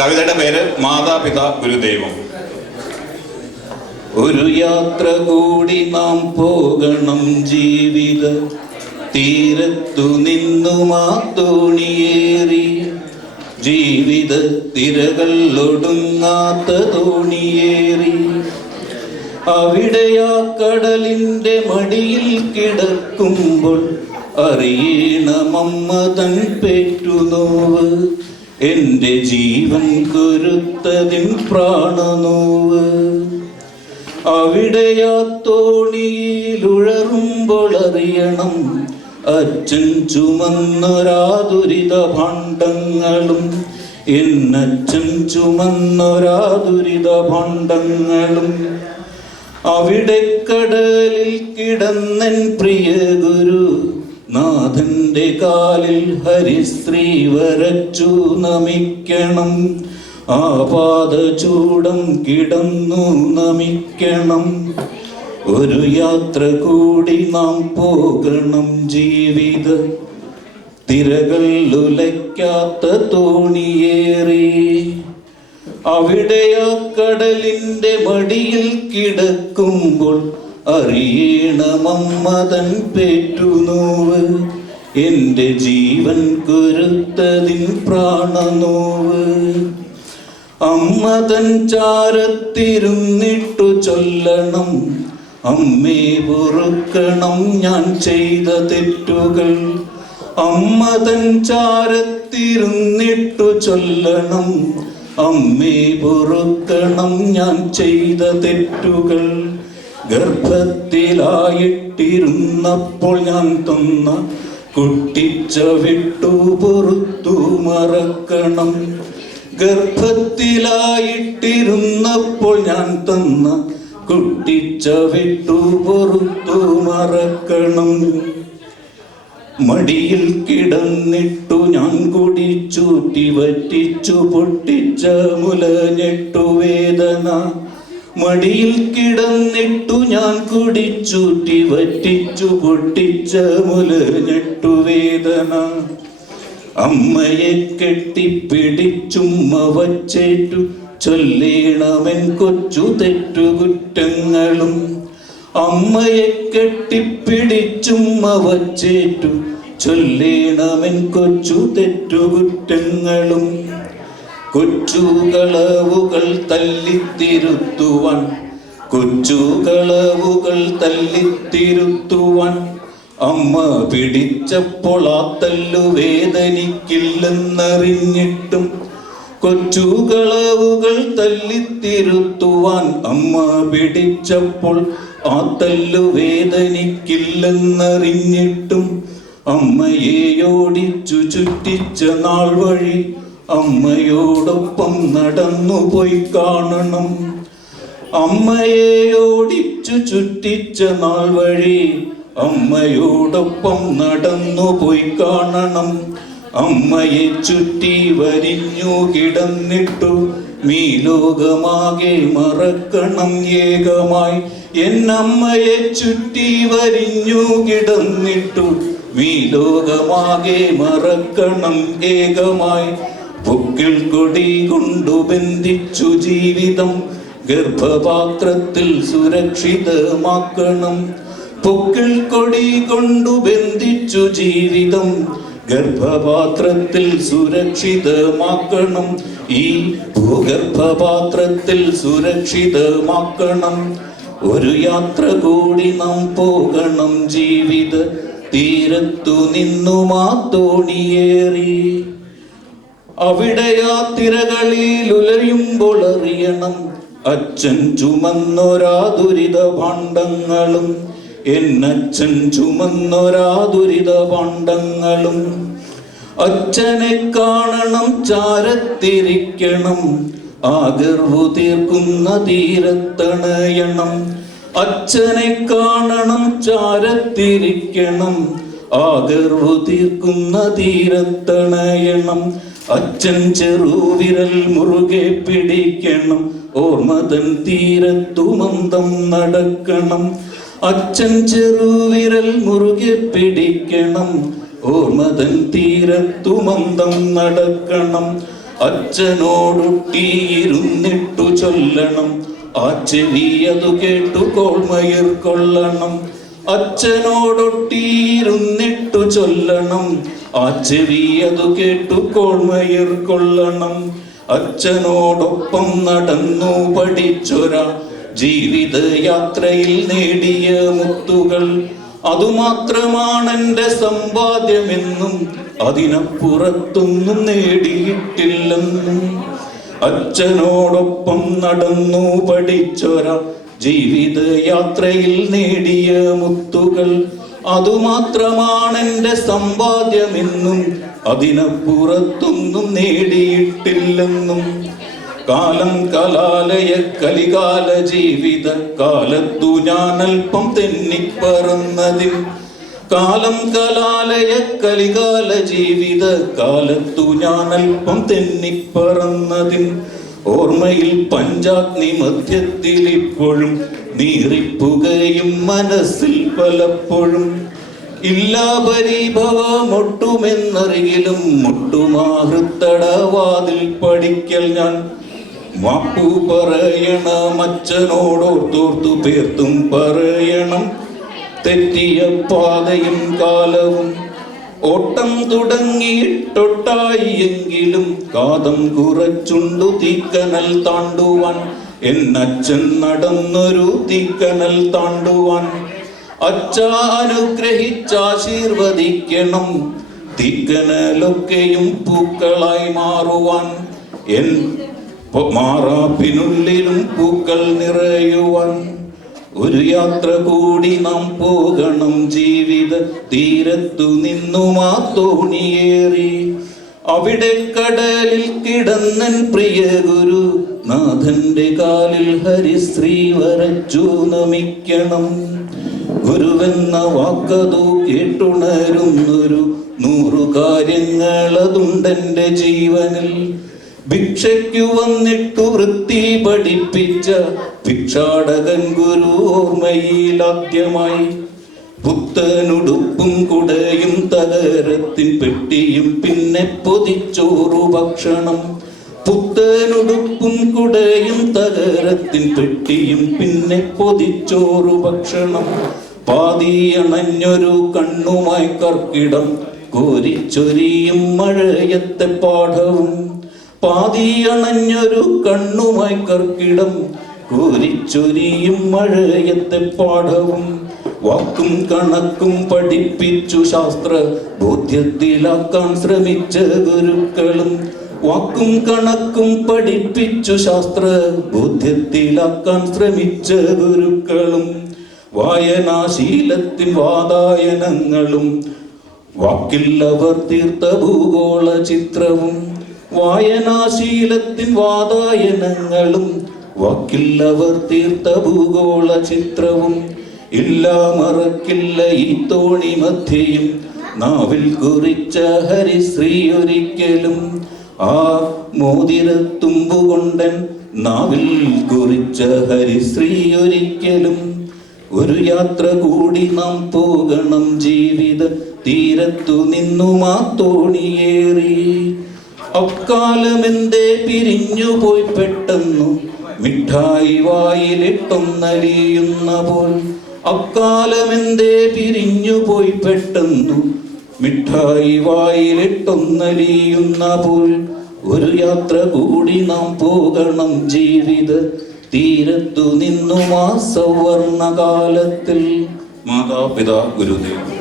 കവിതയുടെ പേര് മാതാപിതാ ഗുരുദൈവം. ഒരു യാത്ര കൂടി നാം പോകണം ജീവിത തീരത്തു നിന്നും ആ തോണിയേറി, ജീവിത തിരകൾ ഒടുങ്ങാത്ത തോണിയേറി. അവിടെ ആ കടലിൻ്റെ മടിയിൽ കിടക്കുമ്പോൾ അറിയണമമ്മ തൻ പെറ്റുനോവ്, എൻ്റെ ജീവൻ കൊരുത്തതിൻ പ്രാണനോവ്. അവിടെ ആ തോണിയിലുഴറുമ്പോൾ അറിയണം അച്ഛൻ ചുമന്നൊരാ ദുരിത ഭാണ്ഡങ്ങളും, എന്നച്ഛൻ ചുമന്നൊരാ ദുരിത ഭാണ്ഡങ്ങളും. അവിടെ കടലിൽ കിടന്നൻ പ്രിയ ഗുരു നാഥന്റെ കാലിൽ ഹരിശ്രീ വരച്ചു നമിക്കണം, ആ പാദചൂടം കിടന്നു നമിക്കണം. ഒരു യാത്ര കൂടി നാം പോകണം ജീവിത തിരകൾ ഉലയ്ക്കാത്ത തോണിയേറി. അവിടെ ആ കടലിൻ്റെ മടിയിൽ കിടക്കുമ്പോൾ അറിയണമമ്മ തൻ പെറ്റുനോവ്, എൻ്റെ ജീവൻ കൊരുത്തതിൻ പ്രാണനോവ്. അമ്മ തൻ ചാരത്തിരുന്നിട്ടു ചൊല്ലണം, അമ്മേ പൊറുക്കണം ഞാൻ ചെയ്ത തെറ്റുകൾ. അമ്മ തൻ ചാരത്തിരുന്നിട്ടു ചൊല്ലണം, അമ്മേ പൊറുക്കണം ഞാൻ ചെയ്ത തെറ്റുകൾ. ഗർഭത്തിലായിട്ടിരുന്നപ്പോൾ ഞാൻ തന്ന കുട്ടിച്ച വിട്ടു പൊറുത്തു മറക്കണം. ഗർഭത്തിലായിട്ടിരുന്നപ്പോൾ ഞാൻ തന്ന കുട്ടിച്ച വിട്ടു പൊറുത്തു മറക്കണം. മടിയിൽ കിടന്നിട്ടു ഞാൻ കുടിച്ചൂറ്റി വറ്റിച്ചു പൊട്ടിച്ച മുലഞ്ഞെട്ടു വേദന. മടിയിൽ കിടന്നിട്ടു ഞാൻ കുടിച്ചൂറ്റി വറ്റിച്ചു പൊട്ടിച്ച മുലഞ്ഞെട്ടു വേദന. അമ്മയെ കെട്ടിപ്പിടിച്ചുമ്മ വച്ചേറ്റു ചൊല്ലേണമെൻ കൊച്ചു തെറ്റുകുറ്റങ്ങളും. അമ്മയെ കെട്ടിപ്പിടിച്ചുമ്മ വച്ചേറ്റു ചൊല്ലേണമെൻ കൊച്ചു തെറ്റുകുറ്റങ്ങളും. കൊച്ചുകളവുകൾ തല്ലിത്തിരുത്തുവാൻ, കൊച്ചുകളവുകൾ തല്ലിത്തിരുത്തുവാൻ അമ്മ പിടിച്ചപ്പോൾ ആ തല്ലു വേദനിക്കില്ലെന്നറിഞ്ഞിട്ടും, കൊച്ചുകളവുകൾ തല്ലിത്തിരുത്തുവാൻ അമ്മ പിടിച്ചപ്പോൾ ആ തല്ലു വേദനിക്കില്ലെന്നറിഞ്ഞിട്ടും, അമ്മയെ ഓടിച്ചു ചുറ്റിച്ച നാൾ വഴി അമ്മയോടൊപ്പം നടന്നു പോയി കാണണം. അമ്മയെ ഓടിച്ചു ചുറ്റിച്ച നാൾ വഴി അമ്മയോടൊപ്പം നടന്നു പോയി കാണണം. അമ്മയെ ചുറ്റി വരിഞ്ഞു കിടന്നിട്ടു മീ ലോകമാകെ മറക്കണം ഏകമായി. എന്നമ്മയെ ചുറ്റി വരിഞ്ഞു കിടന്നിട്ടു മീ ലോകമാകെ മറക്കണം ഏകമായി. പൊക്കിൽ കൊടി കൊണ്ടു ബന്ധിച്ചു ജീവിതം ഗർഭപാത്രത്തിൽ സുരക്ഷിതമാക്കണം. പൊക്കിൽ കൊടി കൊണ്ടു ബന്ധിച്ചു ജീവിതം ഗർഭപാത്രത്തിൽ സുരക്ഷിതമാക്കണം. ഈ ഭൂഗർഭപാത്രത്തിൽ സുരക്ഷിതമാക്കണം. ഒരു യാത്ര കൂടി നാം പോകണം ജീവിത തീരത്തു നിന്നും ആ തോണിയേറി. അവിടെ ആ തിരകളിൽ ഉലയുമ്പോൾ അറിയണം അച്ഛൻ ചുമന്നൊരാ ദുരിത ഭാണ്ഡങ്ങളും, എന്നച്ഛൻ ചുമന്നൊരാ ദുരിത ഭാണ്ഡങ്ങളും. അച്ഛനെ കാണണം ചാരത്തിരിക്കണം, ആ ഗർവു തീർക്കുന്ന തീരത്തണയണം. അച്ഛനെ കാണണം ചാരത്തിരിക്കണം, ആ ഗർവു തീർക്കുന്ന തീരത്തണയണം. അച്ഛൻ ചെറുവിരൽ മുറുകെ പിടിക്കണം, ഓർമ്മതൻ തീരത്തു മന്ദം നടക്കണം. അച്ഛൻ ചെറുവിരൽ മുറുകെ പിടിക്കണം, ഓർമ്മതൻ തീരത്തു മന്ദം നടക്കണം. അച്ഛനോടൊട്ടിയിരുന്നിട്ടു ചൊല്ലണം, ആ ചെവി അതു കേട്ടു കോൾമയിർ കൊള്ളണം. അച്ഛനോടൊട്ടിയിരുന്നിട്ടു ചൊല്ലണം, ആ ചെവി അതു കേട്ടു കോൾമയിർ കൊള്ളണം. അച്ഛനോടൊപ്പം നടന്നു പഠിച്ചൊരാ ജീവിതയാത്രയിൽ നേടിയ മുത്തുകൾ, അതുമാത്രമാണെന്റെ സമ്പാദ്യമെന്നും അതിനപ്പുറത്തൊന്നും നേടിയിട്ടില്ലെന്നും. അച്ഛനോടൊപ്പം നടന്നു പഠിച്ചൊരാ ജീവിതയാത്രയിൽ നേടിയ മുത്തുകൾ, അതുമാത്രമാണെന്റെ സമ്പാദ്യമെന്നും അതിനപ്പുറത്തൊന്നും നേടിയിട്ടില്ലെന്നും. കാലം കലാലയ കലികാല ജീവിത കാലത്തു ഞാനൽപ്പം തെന്നിപ്പറന്നതിൻ, കാലം കലാലയ കലികാല ജീവിത കാലത്തു ഞാനൽപ്പം തെന്നിപ്പറന്നതിൻ. ഓർമ്മയിൽ പഞ്ചാഗ്നി മധ്യത്തിൽ ഇപ്പോഴും നീറിപ്പുകയും മനസ്സിൽ പലപ്പോഴും. ഇല്ലാ പരിഭവമൊട്ടുമെന്നറിയിലും മുട്ടുമാഹൃത്തടവാതിൽ പഠിക്കൽ ഞാൻ. മാപ്പു പറയണം അച്ഛനോടോർത്തോർത്തു പേർത്തും പറയണം തെറ്റിയ പാതയും കാലവും. ഓട്ടം തുടങ്ങിയിട്ടൊട്ടായി എങ്കിലും കാതം കുറച്ചുണ്ടു തീക്കനൽ താണ്ടുവാൻ. എന്നച്ഛൻ നടന്നൊരു തീക്കനൽ താണ്ടുവാൻ. അച്ഛ അനുഗ്രഹിച്ചാശീർവദിക്കണം, തീക്കനലൊക്കെയും പൂക്കളായി മാറുവാൻ. എൻ മാറാപ്പിനുള്ളിലും പൂക്കൾ നിറയുവാൻ. ഒരു യാത്ര കൂടി നാം പോകണം ജീവിത തീരത്തു നിന്നും ആ തോണിയേറി. അവിടെ കടലിൽ കിടന്നൻ പ്രിയ ഗുരു നാഥന്റെ കാലിൽ ഹരിശ്രീ വരച്ചു നമിക്കണം. ഗുരുവെന്ന വാക്കതു കേട്ടുണരുന്നൊരു 100 കാര്യങ്ങളതുണ്ടെന്റെ ജീവനിൽ. ഭിക്ഷയ്ക്കു വന്നിട്ടു വൃത്തി പഠിപ്പിച്ച ഭിക്ഷാടകൻ ഗുരു ഓർമ്മയിലാദ്യമായി. പുത്തനുടുപ്പും കുടയും തകരത്തിൻ പെട്ടിയും പിന്നെ പൊതിച്ചോറു ഭക്ഷണം. പുത്തനുടുപ്പും കുടയും തകരത്തിൻ പെട്ടിയും പിന്നെ പൊതിച്ചോറു ഭക്ഷണം. പാതിയണഞ്ഞൊരു കണ്ണുമായി കർക്കിടം കോരിച്ചൊരിയും മഴയത്തെ പാഠവും. പാതിയണഞ്ഞൊരു കണ്ണുമായി കർക്കിടം കോരിച്ചൊരിയും മഴയത്തെ പാഠവും. വാക്കും കണക്കും പഠിപ്പിച്ചു ശാസ്ത്ര ബോധ്യത്തിലാക്കാൻ ശ്രമിച്ച ഗുരുക്കളും. വാക്കും കണക്കും പഠിപ്പിച്ചു ശാസ്ത്ര ബോധ്യത്തിലാക്കാൻ ശ്രമിച്ച ഗുരുക്കളും. വായനാശീലത്തിൻ വാതായനങ്ങളും വാക്കിൽ അവർ തീർത്ത ഭൂഗോള ചിത്രവും. വായനാശീലത്തിൻ വാതായനങ്ങളും വാക്കിൽ അവർ തീർത്ത ഭൂഗോള ചിത്രവും. ഇല്ല മറക്കില്ല ഈ തോണി മധ്യയും നാവിൽ കുറിച്ച ഹരിശ്രീ ഒരിക്കലും. ആ മോതിരത്തുമ്പുകൊണ്ടൻ നാവിൽ കുറിച്ച ഹരിശ്രീ ഒരിക്കലും. ഒരു യാത്ര കൂടി നാം പോകണം ജീവിത തീരത്തു നിന്നും ആ തോണിയേറി. അക്കാലമെന്തേ പിരിഞ്ഞു പോയി പെട്ടെന്നു മിഠായി വായിലിട്ടൊന്നലിയുന്ന പോൽ. അക്കാലമെന്തേ പിരിഞ്ഞു പോയി പെട്ടെന്നു മിഠായി വായിലിട്ടൊന്നലിയുന്ന പോൽ. ഒരു യാത്ര കൂടി നാം പോകണം ജീവിത തീരത്തു നിന്നും ആ സവർണകാലത്തിൽ. മാതാപിതാ ഗുരുദേവൻ.